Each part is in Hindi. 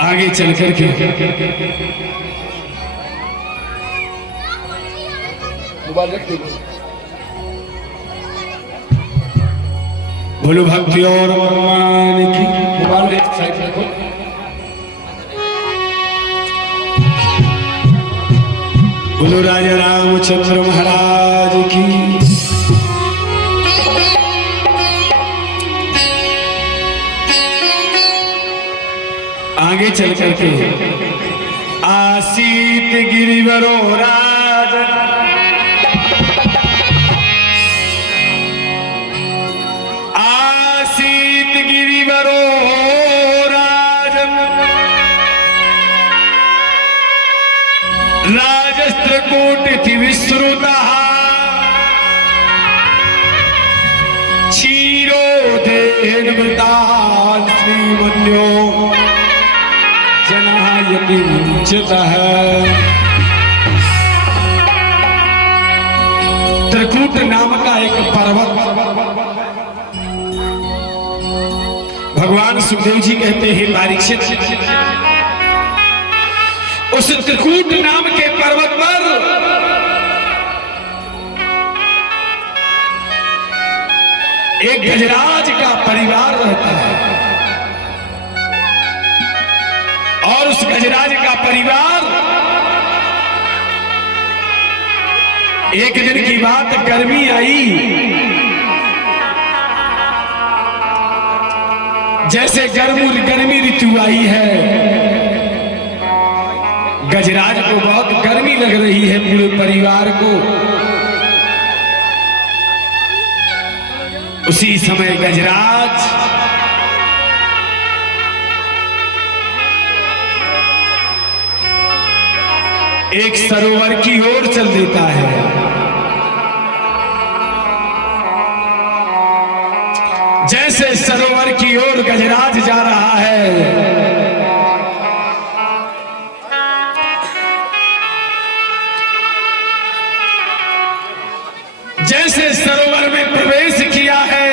आगे चल करके मोबाइल रख दो। बोलो भक्ति और भगवान की। मोबाइल एक साइड रखो। बोलो राजा रामचंद्र महाराज की। आगे चल करके आसीत गिरिवरो राज आसीत गिरिवरो राजन राजस्त्र कोटि विश्रुता क्षीरो देहनवृतान् श्रीमन्यो जनायति मुञ्चतः। त्रिकूट नाम का एक पर्वत भगवान सुखदेव जी कहते हैं परीक्षित, उस त्रिकूट नाम के पर्वत पर एक गजराज का परिवार रहता है और उस गजराज का परिवार एक दिन की बात, गर्मी आई, जैसे गर्मी ऋतु आई है, गजराज को बहुत गर्मी लग रही है, पूरे परिवार को। उसी समय गजराज एक सरोवर की ओर चल देता है। जैसे सरोवर की ओर गजराज जा रहा है, जैसे सरोवर में प्रवेश किया है,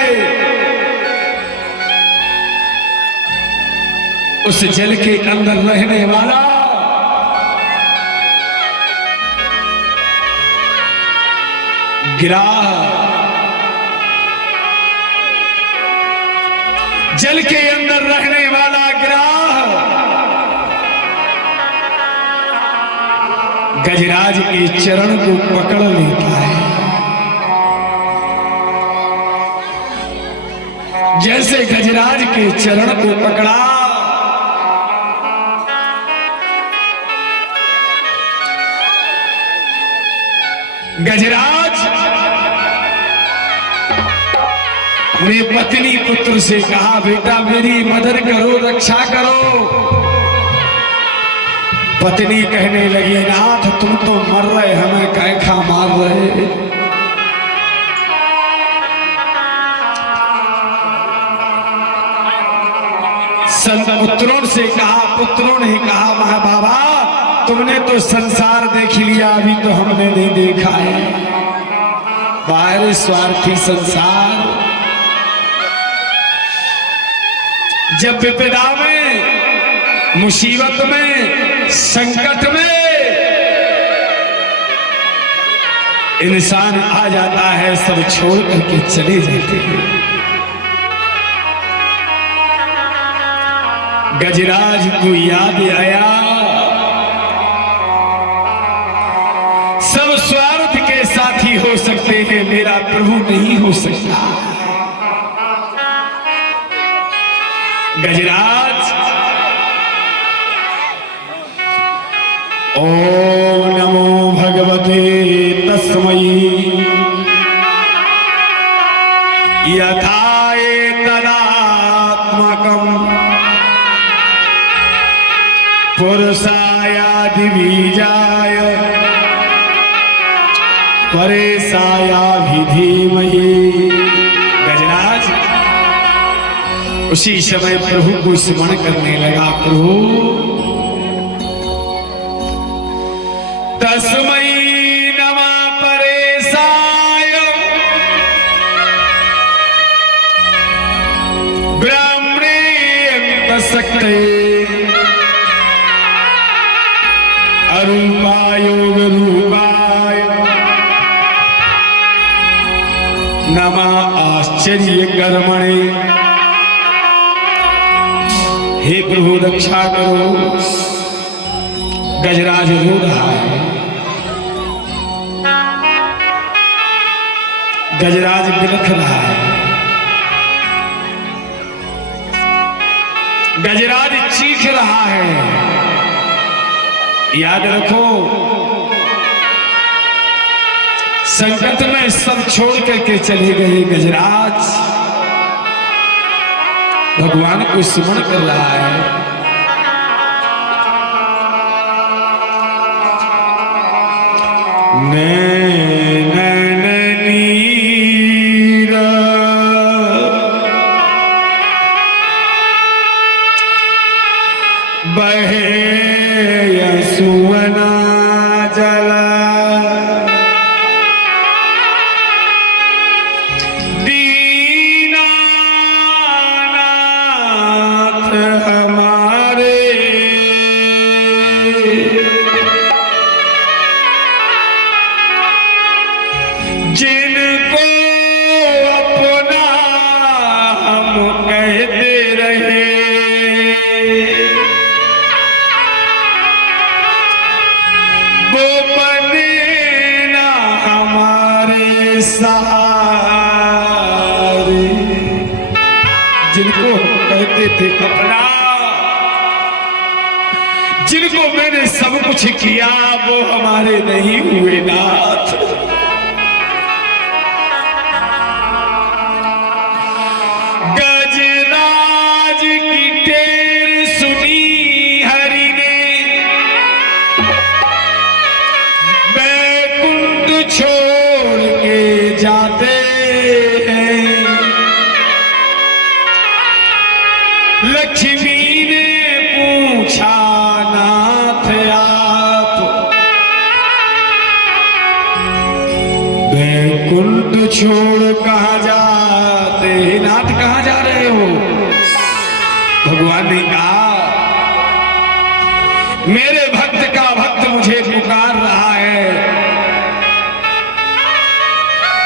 उस जल के अंदर रहने वाला गिराह, जल के अंदर रहने वाला गिराह गजराज के चरण को पकड़ लेता है। जैसे गजराज के चरण को पकड़ा, गजराज अपनी पत्नी पुत्र से कहा, बेटा मेरी मदद करो, रक्षा करो। पत्नी कहने लगी, नाथ तुम तो मर रहे, हमें कैखा मार रहे। संत पुत्रों से कहा, पुत्रों ने कहा, महा बाबा तुमने तो संसार देख लिया, अभी तो हमने नहीं देखा है। बाहर स्वार्थी संसार, जब विपदा में, मुसीबत में, संकट में इंसान आ जाता है, सब छोड़ करके चले जाते हैं। गजराज को याद आया, सब स्वार्थ के साथी हो सकते हैं, मेरा प्रभु नहीं हो सकता। गजराज ओम नमो भगवते तस्मै यथा एतदात्मकं पुरुषायादि बीजाय परेशायाभिधीमहि। गजराज उसी समय प्रभु को स्मरण करने लगा, प्रभु तस्मै नमः परेशाय ब्रह्मणे अंतशक्ते कर्मणि। हे प्रभु रक्षा करो। गजराज रो रहा है। गजराज बिलख रहा है। गजराज चीख रहा है। याद रखो, संकट में सब छोड़ करके चले गए गजराज भगवान को स्मरण कर रहा है। बहे यशुवना जला दीनानाथ हमारे जिनको अपना हम कहते रहे वो बने ना हमारे सहारे। जिनको कहते थे अपना, जिनको मैंने सब कुछ किया, वो हमारे नहीं हुए नाथ। गजराज की टेर सुनी हरि ने, बैकुंठ छोड़ के जाते हैं। लक्ष्मी ने पूछा नाथ आप बैकुंठ छोड़ कहाँ जाते? नाथ कहाँ जा रहे हो? भगवान ने कहा मेरे भक्त का भक्त मुझे पुकार रहा है।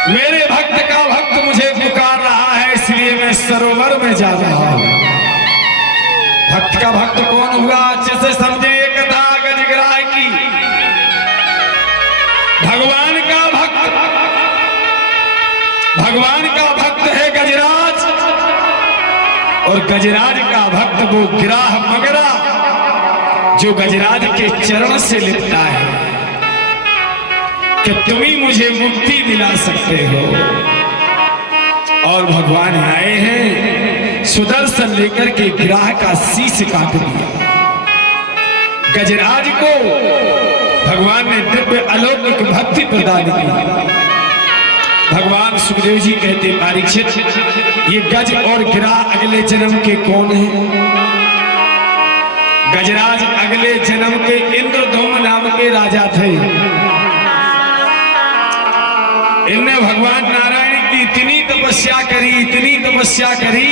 मेरे भक्त का भक्त मुझे पुकार रहा है, इसलिए मैं सरोवर में जा रहा हूं। भक्त का भक्त कौन हुआ? अच्छे से समझे ये कथा गजराज की। भगवान का भक्त, भगवान का भक्त है गजराज। और गजराज का भक्त वो गिराह मगरा जो गजराज के चरण से लिपटा है कि तुम ही मुझे मुक्ति दिला सकते हो। और भगवान आए हैं, सुदर्शन लेकर के गिराह का शीश काट दिया। गजराज को भगवान ने दिव्य अलौकिक भक्ति प्रदान की। भगवान सुखदेव जी कहते परीक्षित, ये गज और गिराह अगले जन्म के कौन हैं? गजराज अगले जन्म के इंद्रधूम नाम के राजा थे। इनने भगवान नारायण की इतनी तपस्या करी, इतनी तपस्या करी,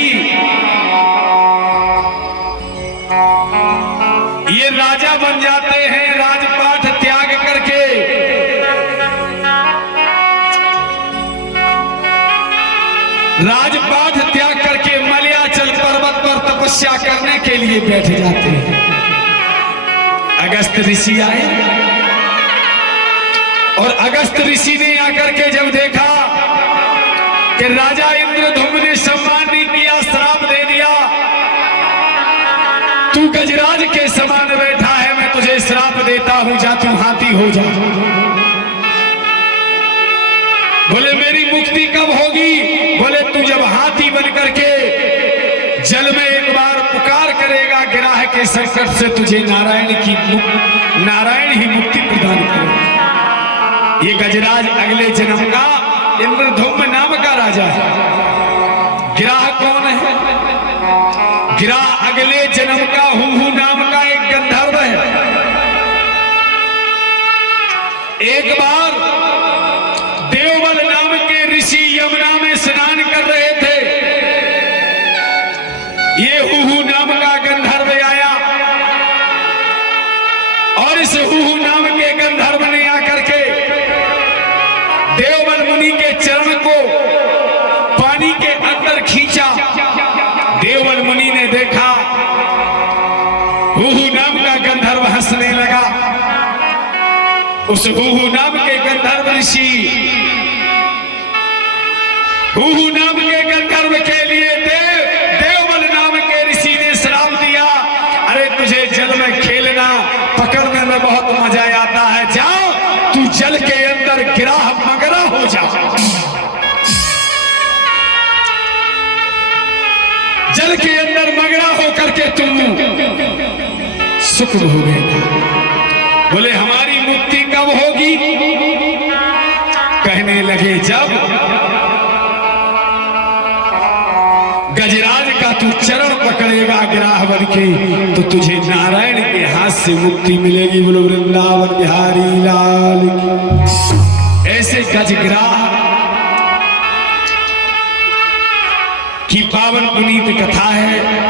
ये राजा बन जाते हैं राजपाट त्याग करके। राजपाट त्याग करके मलयाचल पर्वत पर तपस्या करने के लिए बैठ जाते हैं। अगस्त ऋषि आए और अगस्त ऋषि ने आकर के जब देखा कि राजा इंद्रधूम ने सम्मान नहीं किया, श्राप दे दिया, तू गजराज के समान बैठा है, मैं तुझे श्राप देता हूं, जा तू हाथी हो जा। बोले मेरी मुक्ति कब होगी? बोले तू जब हाथी बन करके जल में एक बार पुकार करेगा, गिराह के संकट से तुझे नारायण ही मुक्ति प्रदान करेगा। ये गजराज अगले जन्म का इंद्रधूम नाम का राजा है। गिराह कौन है? गिराह अगले जन्म का हुहू नाम का एक गंधर्व है। एक बार देवबल नाम के ऋषि यमुना में स्नान कर रहे थे। ये हुहू नाम का गंधर्व आया और इस हुहू नाम के गंधर्व ने आकर के देवबल मुनि के चरण को पानी के अंदर खींच देवल मुनि ने देखा हुहु नाम का गंधर्व हंसने लगा। उस हुहु नाम के गंधर्व ऋषि हुहु नाम के गंधर्व के लिए देवल नाम के ऋषि ने श्राप दिया, अरे तुझे जल में खेलना पकड़ने में बहुत मजा आता है, जाओ तू जल के अंदर गिरा मगरा हो जा। जल के अंदर मगरा होकर के तुम सुख भोगेगा। बोले हमारी मुक्ति कब होगी? कहने लगे जब गजराज का तू चरण पकड़ेगा गिराह बन के तो तुझे नारायण के हाथ से मुक्ति मिलेगी। बोलो वृंदावन बिहारी लाल की। ऐसे गजग्राह की पावन पुनीत कथा है।